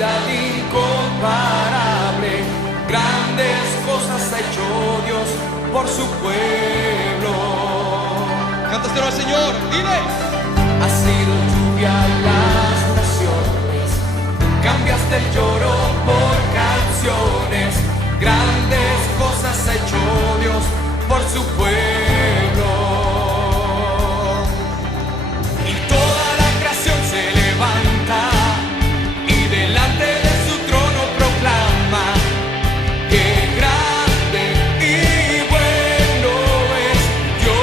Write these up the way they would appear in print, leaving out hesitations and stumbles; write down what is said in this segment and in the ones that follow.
fidelidad incomparable, grandes cosas ha hecho Dios por su pueblo. Cántaselo al Señor, dile. Ha sido lluvia a las naciones, cambiaste el lloro por canciones, grandes cosas ha hecho Dios por su pueblo. Y toda la creación se levanta y delante de su trono proclama que grande y bueno es Dios.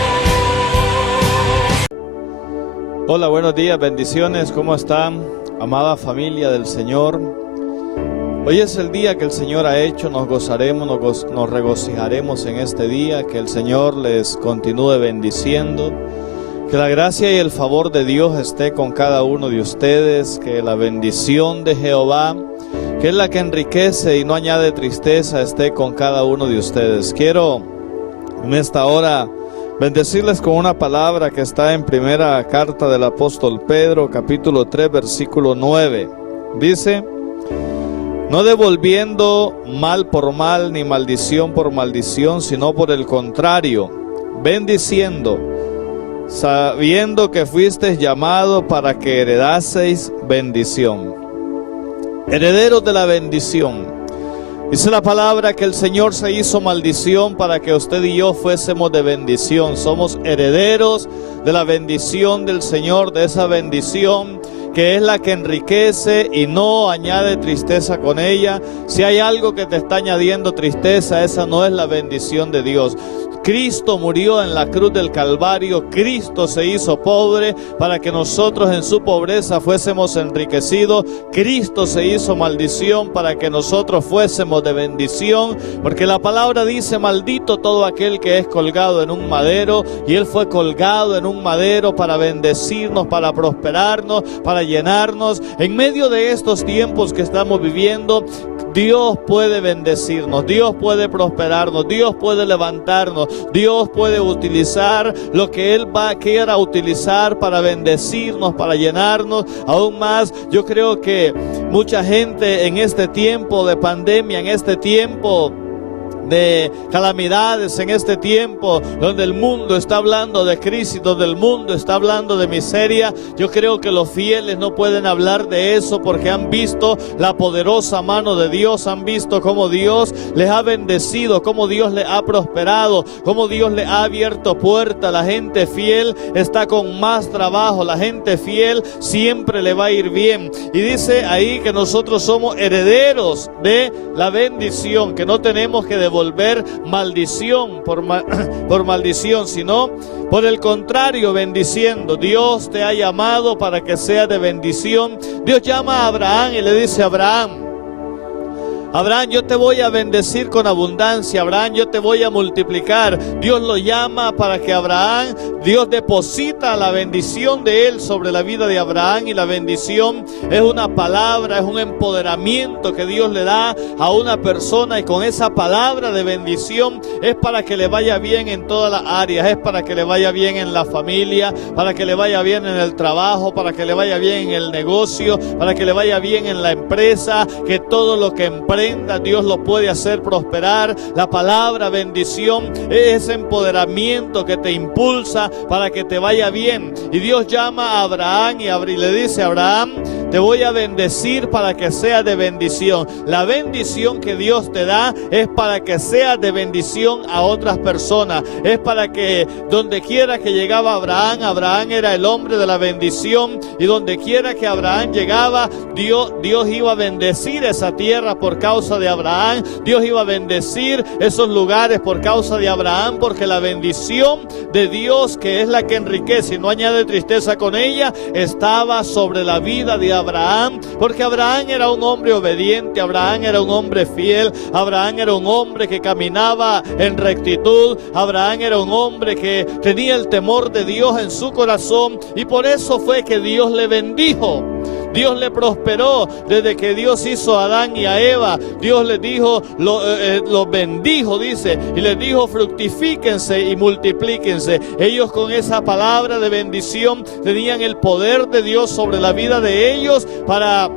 Hola, buenos días, bendiciones, ¿cómo están? Amada familia del Señor. Hoy es el día que el Señor ha hecho, nos gozaremos, nos regocijaremos en este día, que el Señor les continúe bendiciendo, que la gracia y el favor de Dios esté con cada uno de ustedes, que la bendición de Jehová, que es la que enriquece y no añade tristeza, esté con cada uno de ustedes. Quiero en esta hora bendecirles con una palabra que está en primera carta del apóstol Pedro, capítulo 3, versículo 9. Dice: no devolviendo mal por mal, ni maldición por maldición, sino por el contrario, bendiciendo, sabiendo que fuisteis llamados para que heredaseis bendición. Herederos de la bendición. Dice la palabra que el Señor se hizo maldición para que usted y yo fuésemos de bendición. Somos herederos de la bendición del Señor, de esa bendición que es la que enriquece y no añade tristeza con ella. Si hay algo que te está añadiendo tristeza, esa no es la bendición de Dios. Cristo murió en la cruz del Calvario, Cristo se hizo pobre para que nosotros en su pobreza fuésemos enriquecidos. Cristo se hizo maldición para que nosotros fuésemos de bendición, porque la palabra dice: maldito todo aquel que es colgado en un madero, y Él fue colgado en un madero para bendecirnos, para prosperarnos, para llenarnos. En medio de estos tiempos que estamos viviendo, Dios puede bendecirnos, Dios puede prosperarnos, Dios puede levantarnos, Dios puede utilizar lo que Él quiera utilizar para bendecirnos, para llenarnos aún más. Yo creo que mucha gente en este tiempo de pandemia, en este tiempo de calamidades, en este tiempo donde el mundo está hablando de crisis, donde el mundo está hablando de miseria, yo creo que los fieles no pueden hablar de eso, porque han visto la poderosa mano de Dios, han visto cómo Dios les ha bendecido, cómo Dios les ha prosperado, cómo Dios les ha abierto puertas. La gente fiel está con más trabajo, la gente fiel siempre le va a ir bien. Y dice ahí que nosotros somos herederos de la bendición, que no tenemos que devolver maldición por maldición, sino por el contrario, bendiciendo. Dios te ha llamado para que seas de bendición. Dios llama a Abraham y le dice: Abraham, yo te voy a bendecir con abundancia. Abraham, yo te voy a multiplicar. Dios lo llama para que Abraham, Dios deposita la bendición de Él sobre la vida de Abraham, y la bendición es una palabra, es un empoderamiento que Dios le da a una persona, y con esa palabra de bendición es para que le vaya bien en todas las áreas, es para que le vaya bien en la familia, para que le vaya bien en el trabajo, para que le vaya bien en el negocio, para que le vaya bien en la empresa, que todo lo que emprenda Dios lo puede hacer prosperar. La palabra bendición es ese empoderamiento que te impulsa para que te vaya bien. Y Dios llama a Abraham y le dice: Abraham, te voy a bendecir para que seas de bendición. La bendición que Dios te da es para que seas de bendición a otras personas. Es para que donde quiera que llegaba Abraham, Abraham era el hombre de la bendición, y donde quiera que Abraham llegaba, Dios iba a bendecir esa tierra por causa de Abraham. Dios iba a bendecir esos lugares por causa de Abraham, porque la bendición de Dios, que es la que enriquece y no añade tristeza con ella, estaba sobre la vida de Abraham, porque Abraham era un hombre obediente, Abraham era un hombre fiel, Abraham era un hombre que caminaba en rectitud, Abraham era un hombre que tenía el temor de Dios en su corazón, y por eso fue que Dios le bendijo. Dios le prosperó desde que Dios hizo a Adán y a Eva. Dios les dijo, los bendijo, dice, y les dijo: fructifíquense y multiplíquense. Ellos, con esa palabra de bendición, tenían el poder de Dios sobre la vida de ellos para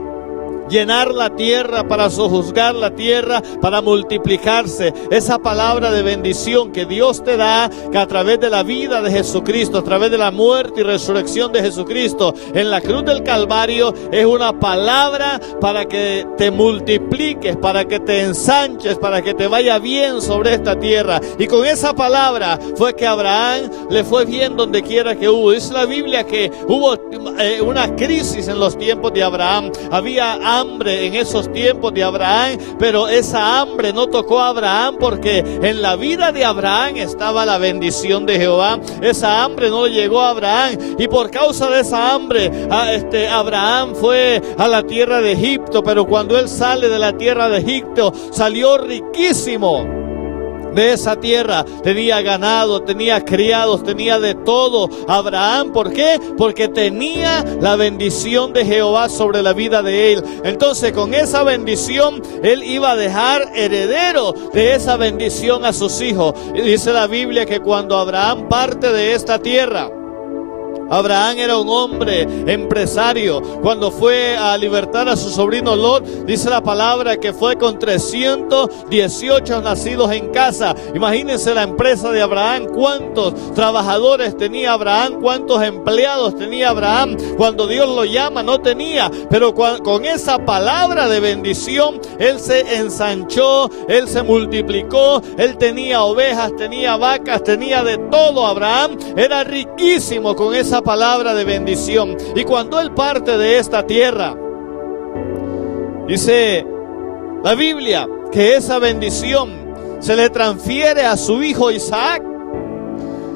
llenar la tierra, para sojuzgar la tierra, para multiplicarse. Esa palabra de bendición que Dios te da, que a través de la vida de Jesucristo, a través de la muerte y resurrección de Jesucristo en la cruz del Calvario, es una palabra para que te multipliques, para que te ensanches, para que te vaya bien sobre esta tierra. Y con esa palabra fue que Abraham le fue bien donde quiera que hubo. Dice la Biblia que hubo una crisis en los tiempos de Abraham. Había hambre en esos tiempos de Abraham, pero esa hambre no tocó a Abraham, porque en la vida de Abraham estaba la bendición de Jehová. Esa hambre no llegó a Abraham, y por causa de esa hambre Abraham fue a la tierra de Egipto. Pero cuando él sale de la tierra de Egipto, salió riquísimo de esa tierra. Tenía ganado, tenía criados, tenía de todo Abraham. ¿Por qué? Porque tenía la bendición de Jehová sobre la vida de él. Entonces, con esa bendición, él iba a dejar heredero de esa bendición a sus hijos. Y dice la Biblia que cuando Abraham parte de esta tierra, Abraham era un hombre empresario. Cuando fue a libertar a su sobrino Lot, dice la palabra que fue con 318 nacidos en casa. Imagínense la empresa de Abraham, cuántos trabajadores tenía Abraham, cuántos empleados tenía Abraham. Cuando Dios lo llama no tenía, pero con esa palabra de bendición, él se ensanchó, él se multiplicó, él tenía ovejas, tenía vacas, tenía de todo. Abraham era riquísimo con esa palabra de bendición. Y cuando él parte de esta tierra, dice la Biblia que esa bendición se le transfiere a su hijo Isaac.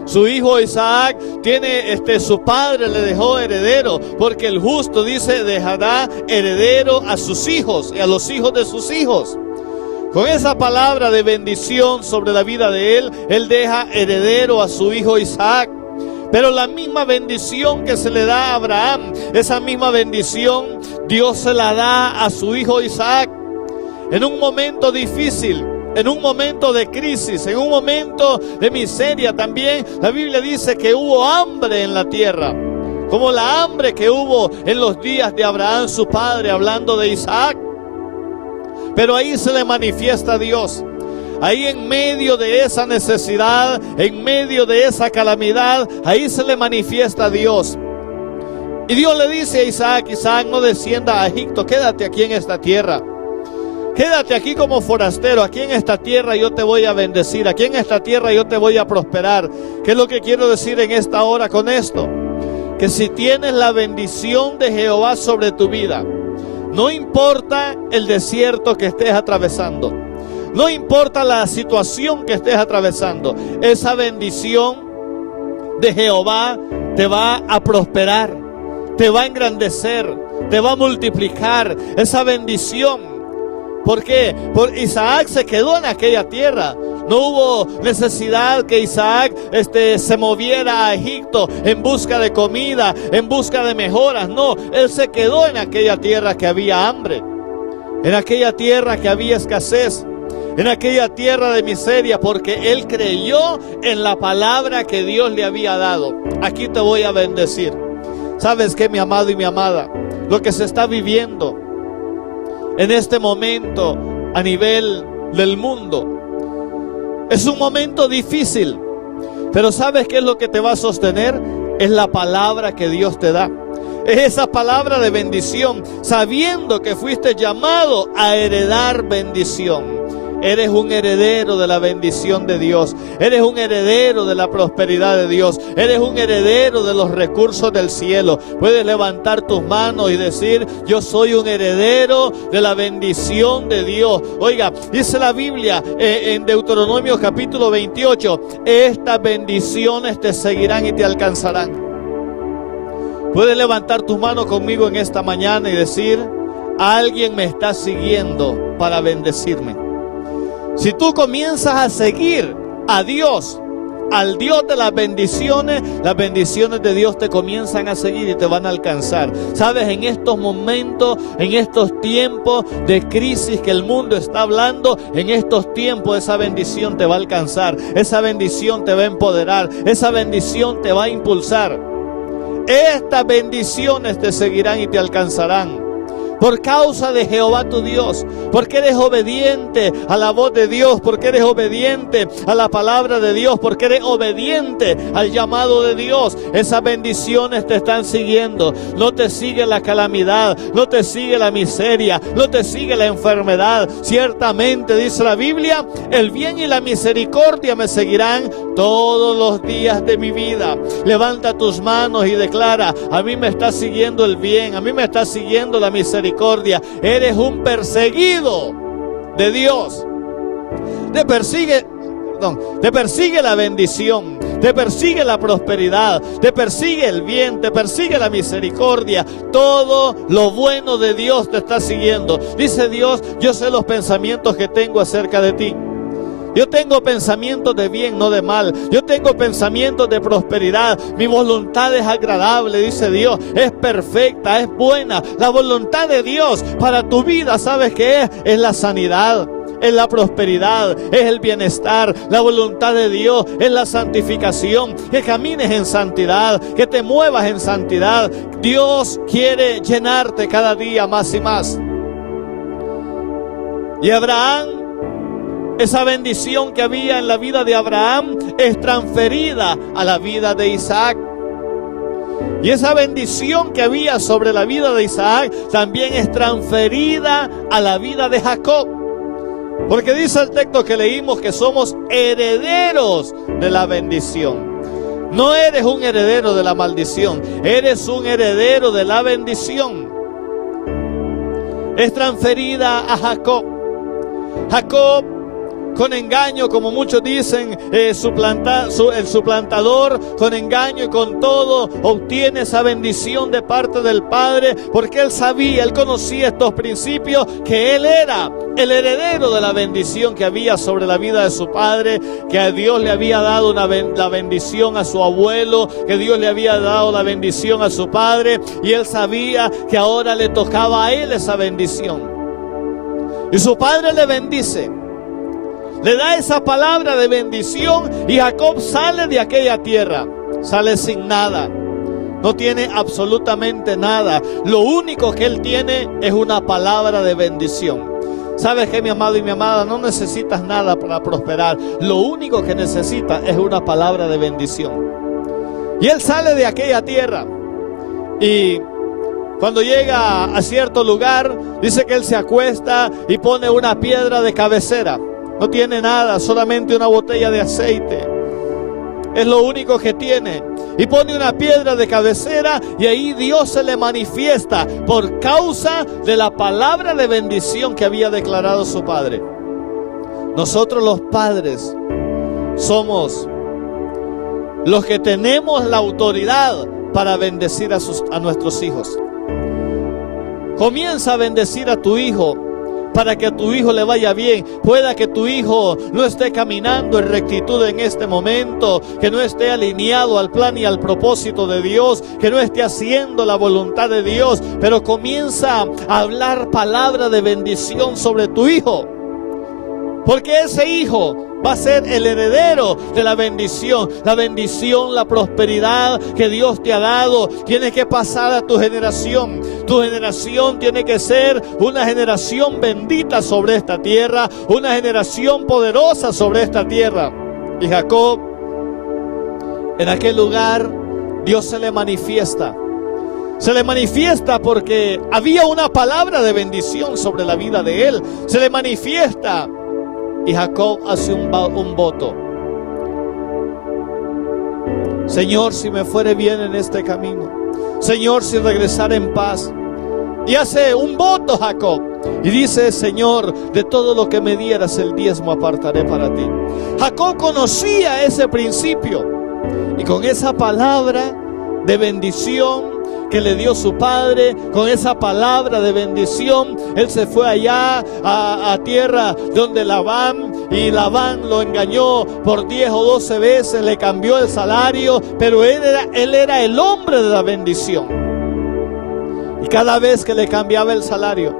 Su hijo Isaac tiene, su padre le dejó heredero, porque el justo, dice, dejará heredero a sus hijos y a los hijos de sus hijos. Con esa palabra de bendición sobre la vida de él, él deja heredero a su hijo Isaac. Pero la misma bendición que se le da a Abraham, esa misma bendición Dios se la da a su hijo Isaac. En un momento difícil, en un momento de crisis, en un momento de miseria también, la Biblia dice que hubo hambre en la tierra, como la hambre que hubo en los días de Abraham, su padre, hablando de Isaac. Pero ahí se le manifiesta Dios. Ahí en medio de esa necesidad, en medio de esa calamidad, ahí se le manifiesta Dios. Y Dios le dice a Isaac: Isaac, no descienda a Egipto, quédate aquí en esta tierra. Quédate aquí como forastero. Aquí en esta tierra yo te voy a bendecir. Aquí en esta tierra yo te voy a prosperar. ¿Qué es lo que quiero decir en esta hora con esto? Que si tienes la bendición de Jehová sobre tu vida, no importa el desierto que estés atravesando, no importa la situación que estés atravesando, esa bendición de Jehová te va a prosperar, te va a engrandecer, te va a multiplicar esa bendición. ¿Por qué? Porque Isaac se quedó en aquella tierra. No hubo necesidad que Isaac se moviera a Egipto en busca de comida, en busca de mejoras. No, él se quedó en aquella tierra que había hambre, en aquella tierra que había escasez, en aquella tierra de miseria, porque él creyó en la palabra que Dios le había dado. Aquí te voy a bendecir. ¿Sabes qué, mi amado y mi amada? Lo que se está viviendo en este momento a nivel del mundo es un momento difícil, pero ¿sabes qué es lo que te va a sostener? Es la palabra que Dios te da. Es esa palabra de bendición, sabiendo que fuiste llamado a heredar bendición. Eres un heredero de la bendición de Dios. Eres un heredero de la prosperidad de Dios. Eres un heredero de los recursos del cielo. Puedes levantar tus manos y decir: yo soy un heredero de la bendición de Dios. Oiga, dice la Biblia en Deuteronomio capítulo 28: estas bendiciones te seguirán y te alcanzarán. Puedes levantar tus manos conmigo en esta mañana y decir: alguien me está siguiendo para bendecirme. Si tú comienzas a seguir a Dios, al Dios de las bendiciones de Dios te comienzan a seguir y te van a alcanzar. Sabes, en estos momentos, en estos tiempos de crisis que el mundo está hablando, en estos tiempos esa bendición te va a alcanzar, esa bendición te va a empoderar, esa bendición te va a impulsar. Estas bendiciones te seguirán y te alcanzarán. por causa de Jehová tu Dios, porque eres obediente a la voz de Dios, porque eres obediente a la palabra de Dios, porque eres obediente al llamado de Dios. Esas bendiciones te están siguiendo. No te sigue la calamidad, no te sigue la miseria, no te sigue la enfermedad. Ciertamente, dice la Biblia, el bien y la misericordia me seguirán todos los días de mi vida. Levanta tus manos y declara: a mí me está siguiendo el bien, a mí me está siguiendo la misericordia. Eres un perseguido de Dios. Te persigue la bendición, te persigue la prosperidad, te persigue el bien, te persigue la misericordia. Todo lo bueno de Dios te está siguiendo. Dice Dios: yo sé los pensamientos que tengo acerca de ti. Yo tengo pensamientos de bien, no de mal. Yo tengo pensamientos de prosperidad. Mi voluntad es agradable, dice Dios. Es perfecta, es buena. La voluntad de Dios para tu vida, ¿sabes qué es? Es la sanidad, es la prosperidad, es el bienestar. La voluntad de Dios es la santificación, que camines en santidad, que te muevas en santidad. Dios quiere llenarte cada día más y más. Y Abraham, esa bendición que había en la vida de Abraham es transferida a la vida de Isaac. Y esa bendición que había sobre la vida de Isaac también es transferida a la vida de Jacob. Porque dice el texto que leímos que somos herederos de la bendición. No eres un heredero de la maldición, eres un heredero de la bendición. Es transferida a Jacob. Jacob, con engaño, como muchos dicen, el suplantador, con engaño y con todo, obtiene esa bendición de parte del Padre, porque él sabía, él conocía estos principios, que él era el heredero de la bendición que había sobre la vida de su padre, que a Dios le había dado la bendición a su abuelo, que Dios le había dado la bendición a su padre, y él sabía que ahora le tocaba a él esa bendición. Y su padre le bendice, le da esa palabra de bendición, y Jacob sale de aquella tierra, sale sin nada, no tiene absolutamente nada. Lo único que él tiene es una palabra de bendición. ¿Sabes qué, mi amado y mi amada? No necesitas nada para prosperar. Lo único que necesitas es una palabra de bendición. Y él sale de aquella tierra, y cuando llega a cierto lugar, dice que él se acuesta y pone una piedra de cabecera. No tiene nada, solamente una botella de aceite. Es lo único que tiene. Y pone una piedra de cabecera, y ahí Dios se le manifiesta por causa de la palabra de bendición que había declarado su padre. Nosotros los padres somos los que tenemos la autoridad para bendecir a nuestros hijos. Comienza a bendecir a tu hijo, para que a tu hijo le vaya bien. Pueda que tu hijo no esté caminando en rectitud en este momento, que no esté alineado al plan y al propósito de Dios, que no esté haciendo la voluntad de Dios, pero comienza a hablar palabra de bendición sobre tu hijo, porque ese hijo va a ser el heredero de la bendición, la prosperidad que Dios te ha dado. Tiene que pasar a tu generación. Tu generación tiene que ser una generación bendita sobre esta tierra, una generación poderosa sobre esta tierra. Y Jacob, en aquel lugar, Dios se le manifiesta. Se le manifiesta porque había una palabra de bendición sobre la vida de él. Se le manifiesta. Y Jacob hace un voto. Señor, si me fuere bien en este camino, Señor, si regresara en paz. Y hace un voto Jacob, y dice: Señor, de todo lo que me dieras el diezmo apartaré para ti. Jacob conocía ese principio, y con esa palabra de bendición que le dio su padre, con esa palabra de bendición, él se fue allá a tierra donde Labán, y Labán lo engañó por 10 o 12 veces, le cambió el salario, pero él era el hombre de la bendición. Y cada vez que le cambiaba el salario,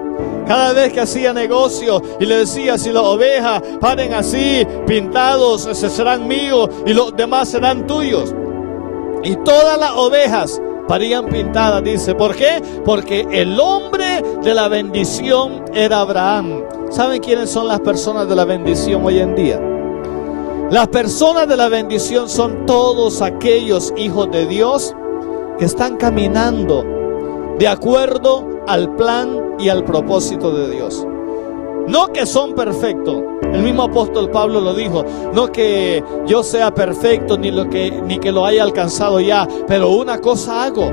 cada vez que hacía negocio y le decía: si las ovejas paren así, pintados, se serán míos y los demás serán tuyos. Y todas las ovejas parían pintadas, dice. ¿Por qué? Porque el hombre de la bendición era Abraham. ¿Saben quiénes son las personas de la bendición hoy en día? Las personas de la bendición son todos aquellos hijos de Dios que están caminando de acuerdo al plan y al propósito de Dios. No que son perfectos. El mismo apóstol Pablo lo dijo. No que yo sea perfecto ni que lo haya alcanzado ya, pero una cosa hago,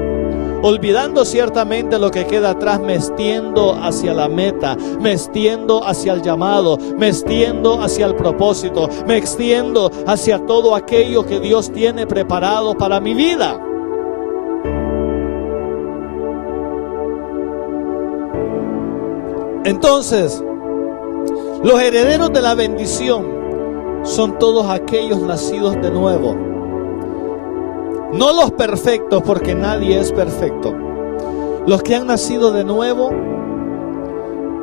olvidando ciertamente lo que queda atrás, me extiendo hacia la meta, me extiendo hacia el llamado, me extiendo hacia el propósito, me extiendo hacia todo aquello que Dios tiene preparado para mi vida. Entonces, los herederos de la bendición son todos aquellos nacidos de nuevo. No los perfectos, porque nadie es perfecto. Los que han nacido de nuevo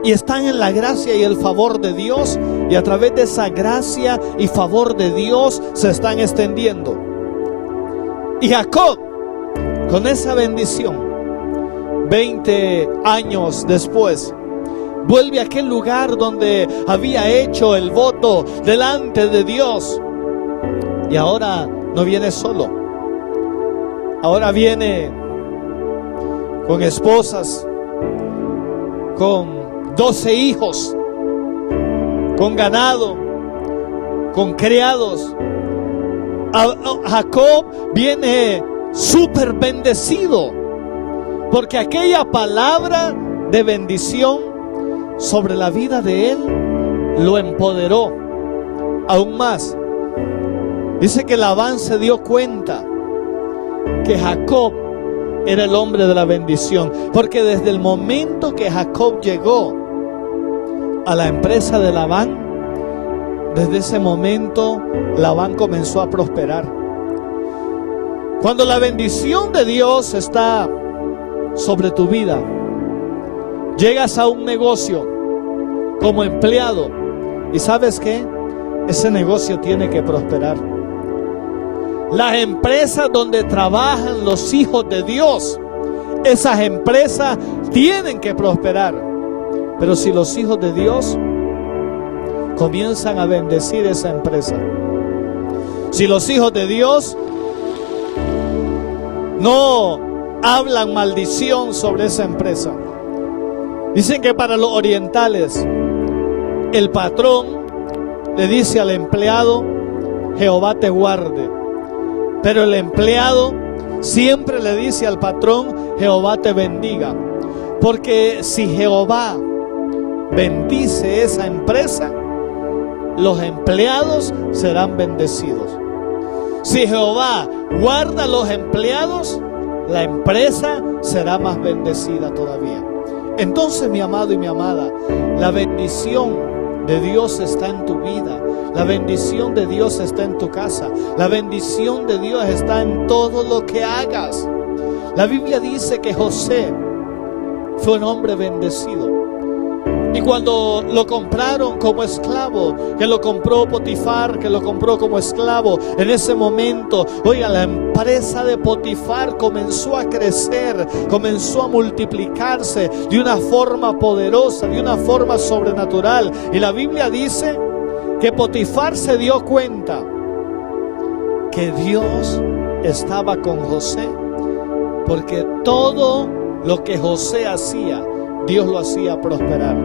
y están en la gracia y el favor de Dios, y a través de esa gracia y favor de Dios se están extendiendo. Y Jacob, con esa bendición, 20 años después, vuelve a aquel lugar donde había hecho el voto delante de Dios. Y ahora no viene solo. Ahora viene con esposas, con 12 hijos, con ganado, con criados. Jacob viene súper bendecido, porque aquella palabra de bendición sobre la vida de él lo empoderó aún más. Dice que Labán se dio cuenta que Jacob era el hombre de la bendición, porque desde el momento que Jacob llegó a la empresa de Labán, desde ese momento Labán comenzó a prosperar. Cuando la bendición de Dios está sobre tu vida, llegas a un negocio como empleado y ¿sabes qué? Ese negocio tiene que prosperar. Las empresas donde trabajan los hijos de Dios, esas empresas tienen que prosperar. Pero si los hijos de Dios comienzan a bendecir esa empresa, si los hijos de Dios no hablan maldición sobre esa empresa. Dicen que para los orientales el patrón le dice al empleado: Jehová te guarde. Pero el empleado siempre le dice al patrón: Jehová te bendiga. Porque si Jehová bendice esa empresa, los empleados serán bendecidos. Si Jehová guarda a los empleados, la empresa será más bendecida todavía. Entonces, mi amado y mi amada, la bendición de Dios está en tu vida. La bendición de Dios está en tu casa. La bendición de Dios está en todo lo que hagas. La Biblia dice que José fue un hombre bendecido. Y cuando lo compraron como esclavo, que lo compró Potifar, que lo compró como esclavo, en ese momento, oiga, la empresa de Potifar comenzó a crecer, comenzó a multiplicarse de una forma poderosa, de una forma sobrenatural. Y la Biblia dice que Potifar se dio cuenta que Dios estaba con José, porque todo lo que José hacía, Dios lo hacía prosperar.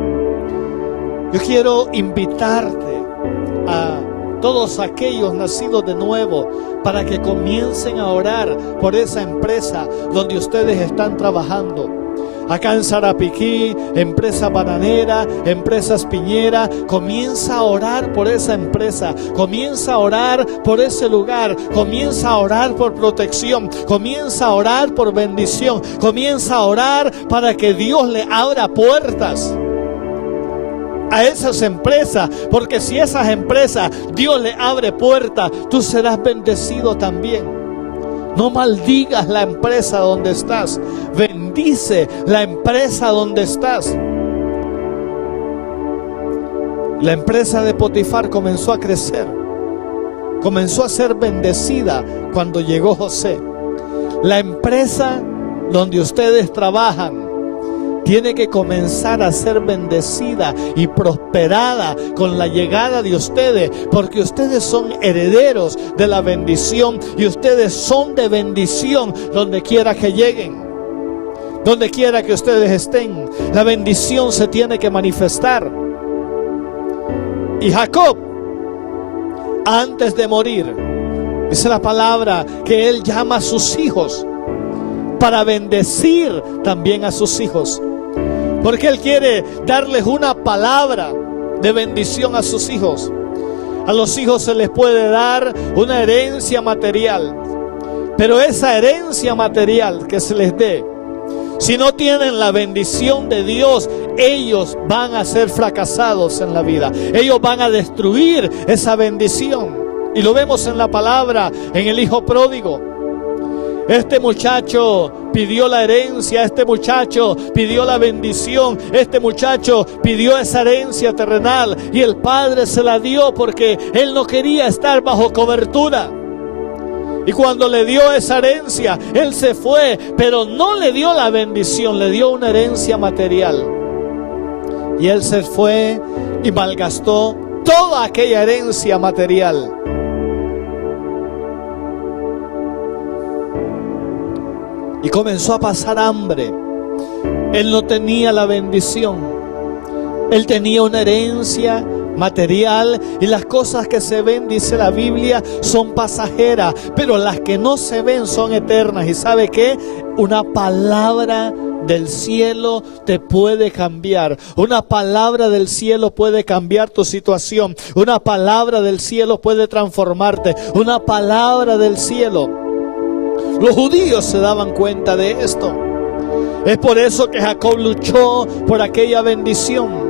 Yo quiero invitarte a todos aquellos nacidos de nuevo para que comiencen a orar por esa empresa donde ustedes están trabajando. Acá en Sarapiquí, empresa bananera, empresas piñera, comienza a orar por esa empresa, comienza a orar por ese lugar, comienza a orar por protección, comienza a orar por bendición, comienza a orar para que Dios le abra puertas a esas empresas, porque si esas empresas Dios le abre puertas, tú serás bendecido también. No maldigas la empresa donde estás, bendice la empresa donde estás. La empresa de Potifar comenzó a crecer, comenzó a ser bendecida cuando llegó José. La empresa donde ustedes trabajan tiene que comenzar a ser bendecida y prosperada con la llegada de ustedes, porque ustedes son herederos de la bendición y ustedes son de bendición donde quiera que lleguen, donde quiera que ustedes estén. La bendición se tiene que manifestar. Y Jacob, antes de morir, dice la palabra que él llama a sus hijos para bendecir también a sus hijos, porque él quiere darles una palabra de bendición a sus hijos. A los hijos se les puede dar una herencia material, pero esa herencia material que se les dé, si no tienen la bendición de Dios, ellos van a ser fracasados en la vida. Ellos van a destruir esa bendición. Y lo vemos en la palabra, en el hijo pródigo. Este muchacho pidió la herencia, este muchacho pidió la bendición, este muchacho pidió esa herencia terrenal y el padre se la dio porque él no quería estar bajo cobertura. Y cuando le dio esa herencia, él se fue, pero no le dio la bendición, le dio una herencia material. Y él se fue y malgastó toda aquella herencia material. Y comenzó a pasar hambre. Él no tenía la bendición. Él tenía una herencia material, y las cosas que se ven, dice la Biblia, son pasajeras, pero las que no se ven son eternas. ¿Y sabe qué? Una palabra del cielo te puede cambiar. Una palabra del cielo puede cambiar tu situación. Una palabra del cielo puede transformarte. Una palabra del cielo. Los judíos se daban cuenta de esto. Es por eso que Jacob luchó por aquella bendición.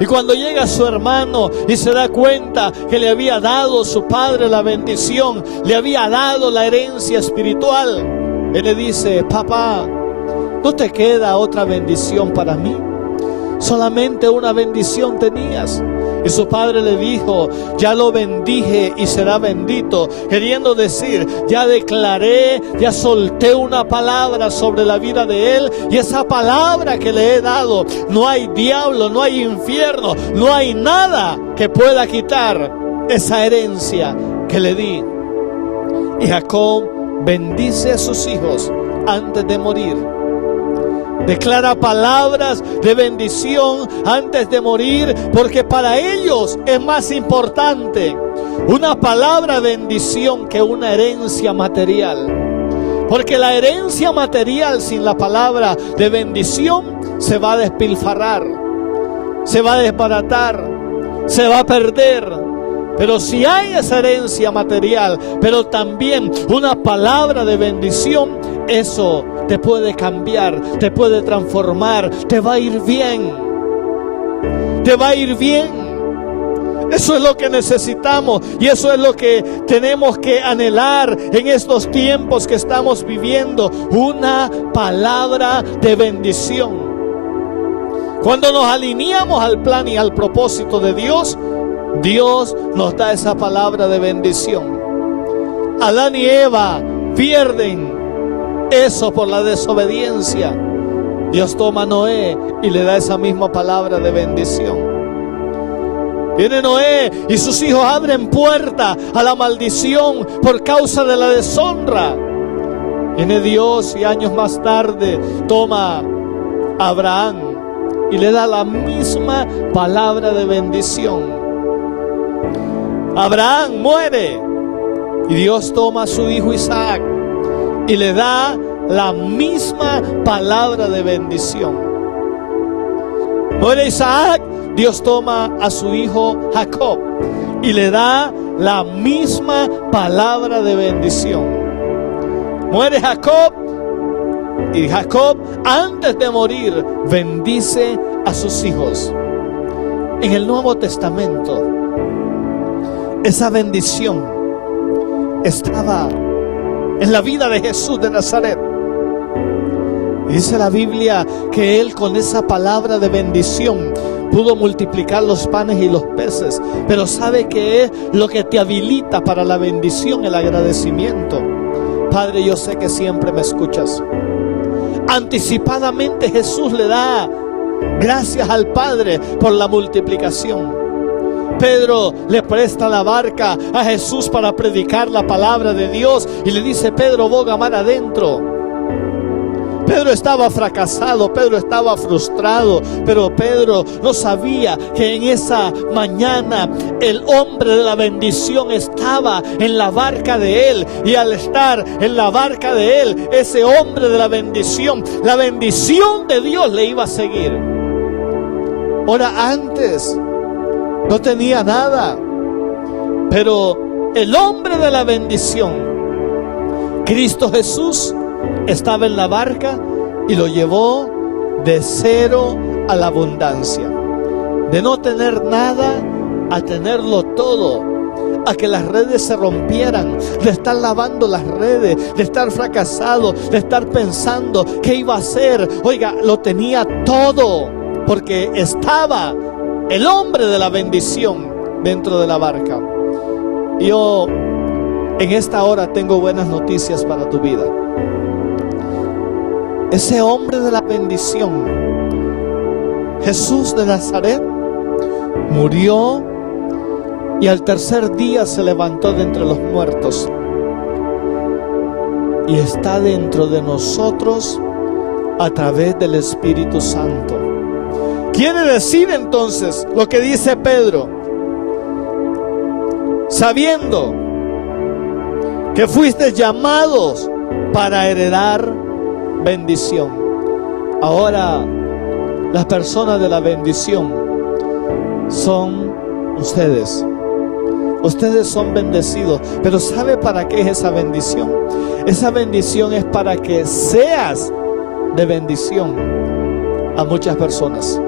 Y cuando llega su hermano y se da cuenta que le había dado su padre la bendición, le había dado la herencia espiritual, él le dice: papá, ¿no te queda otra bendición para mí? Solamente una bendición tenías. Y su padre le dijo: ya lo bendije y será bendito. Queriendo decir, ya declaré, ya solté una palabra sobre la vida de él. Y esa palabra que le he dado, no hay diablo, no hay infierno, no hay nada que pueda quitar esa herencia que le di. Y Jacob bendice a sus hijos antes de morir. Declara palabras de bendición antes de morir, porque para ellos es más importante una palabra de bendición que una herencia material. Porque la herencia material sin la palabra de bendición se va a despilfarrar, se va a desbaratar, se va a perder. Pero si hay esa herencia material, pero también una palabra de bendición, eso te puede cambiar, te puede transformar, te va a ir bien. Te va a ir bien. Eso es lo que necesitamos y eso es lo que tenemos que anhelar en estos tiempos que estamos viviendo. Una palabra de bendición. Cuando nos alineamos al plan y al propósito de Dios, Dios nos da esa palabra de bendición. Adán y Eva pierden eso por la desobediencia. Dios toma a Noé y le da esa misma palabra de bendición. Viene Noé y sus hijos abren puerta a la maldición por causa de la deshonra. Viene Dios y años más tarde toma a Abraham y le da la misma palabra de bendición. Abraham muere y Dios toma a su hijo Isaac y le da la misma palabra de bendición. Muere Isaac, Dios toma a su hijo Jacob y le da la misma palabra de bendición. Muere Jacob y Jacob, antes de morir, bendice a sus hijos. En el Nuevo Testamento, esa bendición estaba en la vida de Jesús de Nazaret. Dice la Biblia que él, con esa palabra de bendición, pudo multiplicar los panes y los peces. Pero ¿sabe qué es lo que te habilita para la bendición? El agradecimiento. Padre, yo sé que siempre me escuchas. anticipadamente Jesús le da gracias al Padre por la multiplicación. Pedro le presta la barca a Jesús para predicar la palabra de Dios y le dice: Pedro, boga mar adentro. Pedro estaba fracasado, Pedro estaba frustrado, pero Pedro no sabía que en esa mañana el hombre de la bendición estaba en la barca de él, y al estar en la barca de él, ese hombre de la bendición de Dios le iba a seguir. Ahora, antes no tenía nada, pero el hombre de la bendición, Cristo Jesús, estaba en la barca y lo llevó de cero a la abundancia, de no tener nada a tenerlo todo, a que las redes se rompieran, de estar lavando las redes, de estar fracasado, de estar pensando qué iba a hacer. Oiga, lo tenía todo porque estaba el hombre de la bendición dentro de la barca. Yo en esta hora tengo buenas noticias para tu vida. Ese hombre de la bendición, Jesús de Nazaret, murió y al tercer día se levantó de entre los muertos y está dentro de nosotros a través del Espíritu Santo. Quiere decir entonces lo que dice Pedro: sabiendo que fuiste llamados para heredar bendición. Ahora, las personas de la bendición son ustedes. Ustedes son bendecidos, pero ¿sabe para qué es esa bendición? Esa bendición es para que seas de bendición a muchas personas.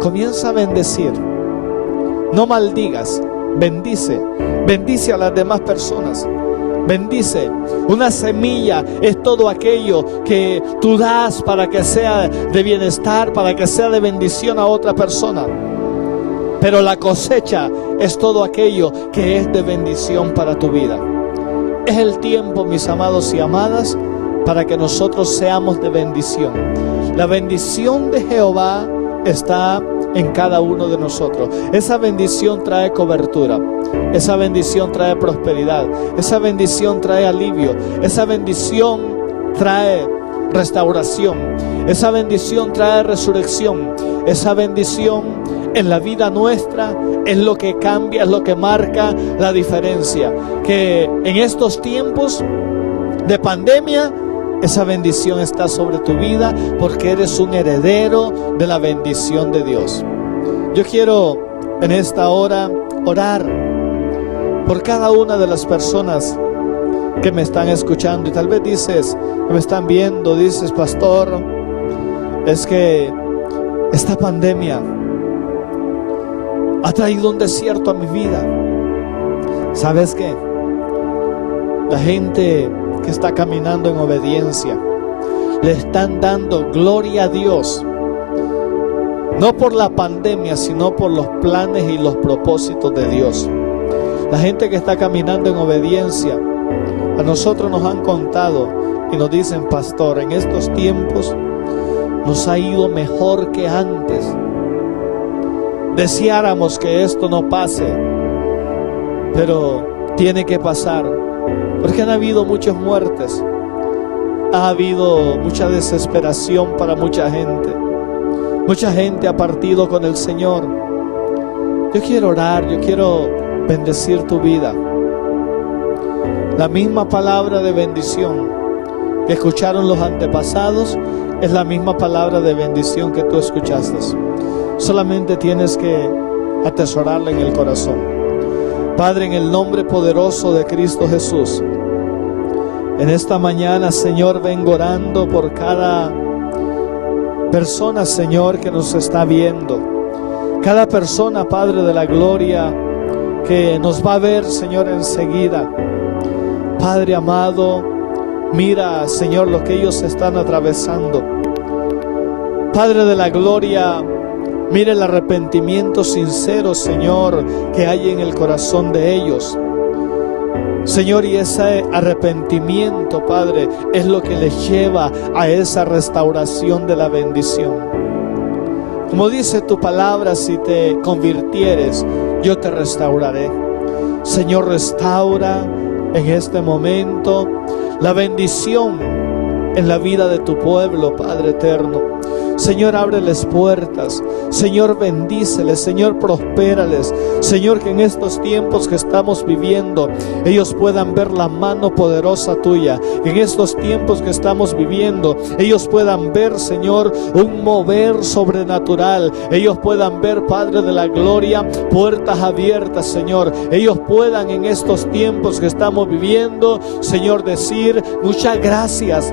Comienza a bendecir. No maldigas, bendice. Bendice a las demás personas. Bendice. Una semilla es todo aquello que tú das para que sea de bienestar, para que sea de bendición a otra persona. Pero la cosecha es todo aquello que es de bendición para tu vida. Es el tiempo, mis amados y amadas, para que nosotros seamos de bendición. La bendición de Jehová está en cada uno de nosotros. Esa bendición trae cobertura. Esa bendición trae prosperidad. Esa bendición trae alivio. Esa bendición trae restauración. Esa bendición trae resurrección. Esa bendición en la vida nuestra es lo que cambia, es lo que marca la diferencia. Que en estos tiempos de pandemia, esa bendición está sobre tu vida porque eres un heredero de la bendición de Dios. Yo quiero en esta hora orar por cada una de las personas que me están escuchando. Y tal vez dices, me están viendo, dices: pastor, es que esta pandemia ha traído un desierto a mi vida. ¿Sabes qué? La gente que está caminando en obediencia le están dando gloria a Dios, no por la pandemia, sino por los planes y los propósitos de Dios. La gente que está caminando en obediencia, a nosotros nos han contado y nos dicen: pastor, en estos tiempos nos ha ido mejor que antes. Deseáramos que esto no pase, pero tiene que pasar, porque han habido muchas muertes, ha habido mucha desesperación para mucha gente. Mucha gente ha partido con el Señor. Yo quiero orar, yo quiero bendecir tu vida. La misma palabra de bendición que escucharon los antepasados es la misma palabra de bendición que tú escuchaste. Solamente tienes que atesorarla en el corazón. Padre, en el nombre poderoso de Cristo Jesús, en esta mañana, Señor, vengo orando por cada persona, Señor, que nos está viendo. Cada persona, Padre de la gloria, que nos va a ver, Señor, enseguida. Padre amado, mira, Señor, lo que ellos están atravesando. Padre de la gloria, mira el arrepentimiento sincero, Señor, que hay en el corazón de ellos. Señor, y ese arrepentimiento, Padre, es lo que les lleva a esa restauración de la bendición. Como dice tu palabra, si te convirtieres, yo te restauraré. Señor, restaura en este momento la bendición en la vida de tu pueblo, Padre eterno. Señor, ábreles puertas. Señor, bendíceles. Señor, prospérales. Señor, que en estos tiempos que estamos viviendo, ellos puedan ver la mano poderosa tuya. Que en estos tiempos que estamos viviendo, ellos puedan ver, Señor, un mover sobrenatural. Ellos puedan ver, Padre de la gloria, puertas abiertas, Señor. Ellos puedan en estos tiempos que estamos viviendo, Señor, decir: muchas gracias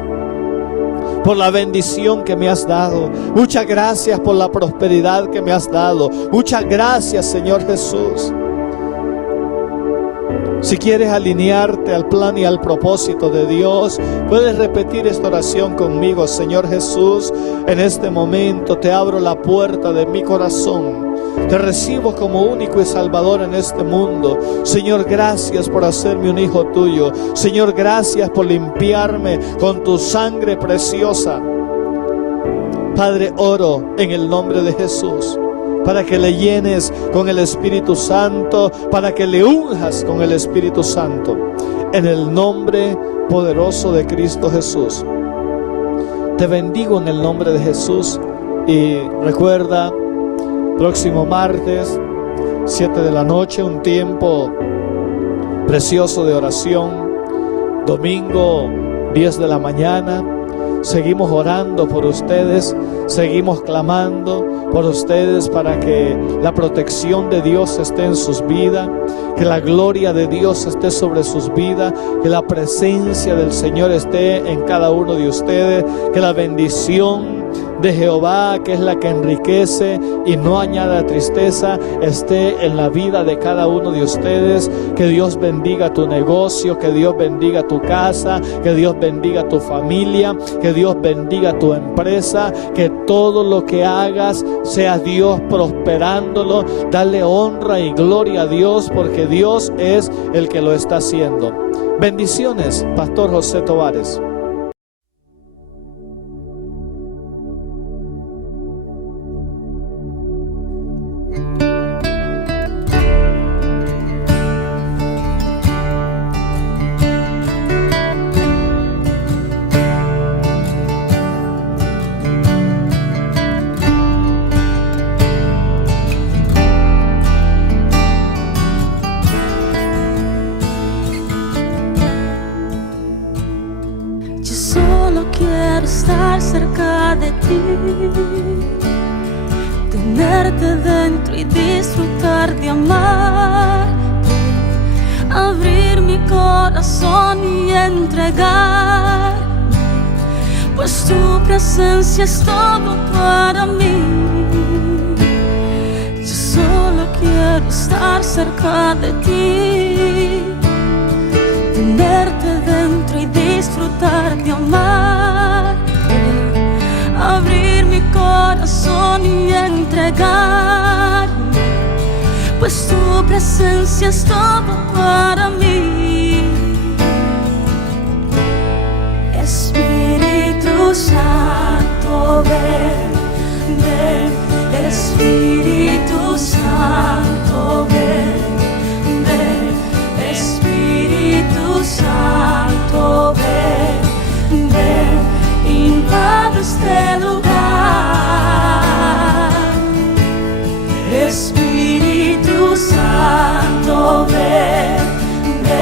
por la bendición que me has dado. Muchas gracias por la prosperidad que me has dado. Muchas gracias, Señor Jesús. Si quieres alinearte al plan y al propósito de Dios, puedes repetir esta oración conmigo. Señor Jesús, en este momento te abro la puerta de mi corazón. Te recibo como único y salvador en este mundo. Señor, gracias por hacerme un hijo tuyo. Señor, gracias por limpiarme con tu sangre preciosa. Padre, oro en el nombre de Jesús para que le llenes con el Espíritu Santo, para que le unjas con el Espíritu Santo, en el nombre poderoso de Cristo Jesús. Te bendigo en el nombre de Jesús. Y recuerda, próximo martes, 7 de la noche, un tiempo precioso de oración. Domingo, 10 de la mañana. Seguimos orando por ustedes, seguimos clamando por ustedes para que la protección de Dios esté en sus vidas, que la gloria de Dios esté sobre sus vidas, que la presencia del Señor esté en cada uno de ustedes, que la bendición de Jehová, que es la que enriquece y no añade tristeza, esté en la vida de cada uno de ustedes. Que Dios bendiga tu negocio, que Dios bendiga tu casa, que Dios bendiga tu familia, que Dios bendiga tu empresa, que todo lo que hagas sea Dios prosperándolo. Dale honra y gloria a Dios, porque Dios es el que lo está haciendo. Bendiciones, Pastor José Tovares. Estar cerca de ti, tenerte dentro y disfrutar de amarte, abrir mi corazón y entregarme, pues tu presencia es todo para mí. Yo solo quiero estar cerca de ti, tenerte dentro y disfrutar de amar, abrir mi corazón y entregarme, pues tu presencia es todo para mí. Espíritu Santo, ven, ven, Espíritu Santo, ven, ven, Espíritu Santo, ven, ven, invade este lugar. Espíritu Santo, ven, ven.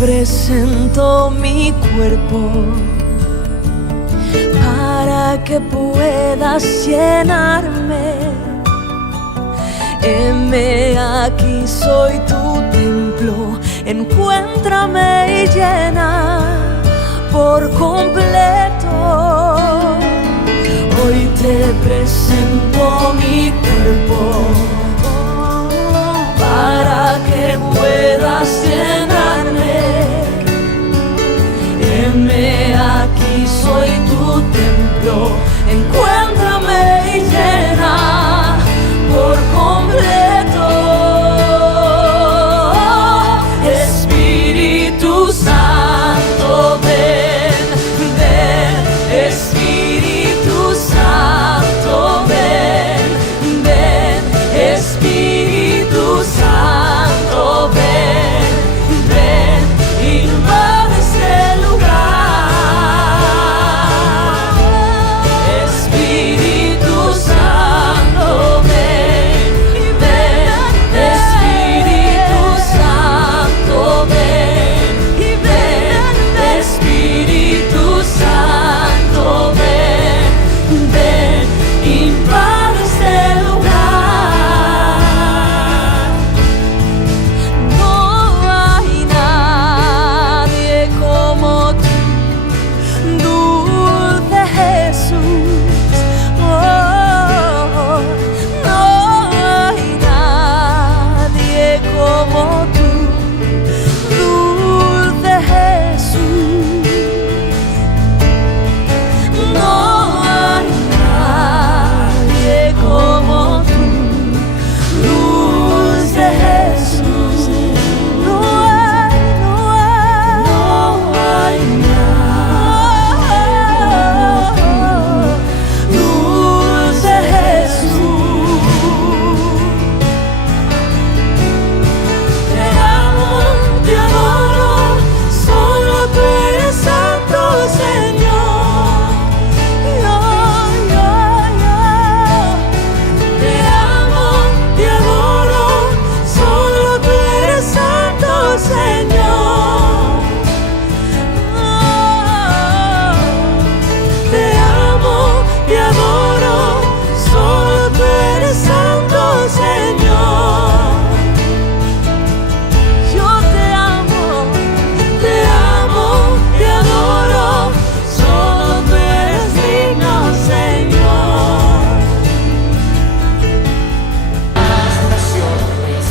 presento mi cuerpo para que puedas llenarme. Heme aquí, soy tu templo, encuéntrame y llena por completo. Hoy te presento mi cuerpo para que puedas llenarme. Heme aquí, soy tu templo, encuéntrame y llena por completo. Espíritu Santo, ven, ven. Espíritu Santo, ven, ven. Espíritu Santo, ven, ven. Invade este lugar. Espíritu Santo, ven, ven. Espíritu Santo, ven, ven. Espíritu Santo, ven, ven. Invade este lugar. No hay nadie como tú, dulce Jesús. Oh, no hay nadie como tú, dulce Jesús. No hay nadie como tú, dulce Jesús. No hay nadie, dulce Jesús. Te amo, te adoro, solo tú eres santo, Señor. Te amo, te adoro, solo tú eres santo, Señor. Te amo, te adoro, solo tú eres santo, Señor. Yo te amo, te adoro, solo tú eres digno, Señor. Las naciones,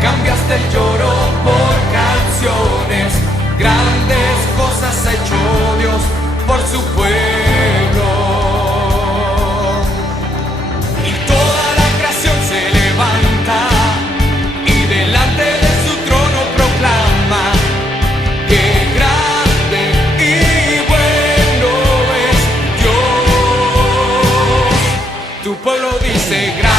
cambiaste el lloro por canciones, grandes cosas ha hecho Dios por su pueblo. Y toda la creación se levanta y delante de su trono proclama que grande y bueno es Dios. Tu pueblo dice grande.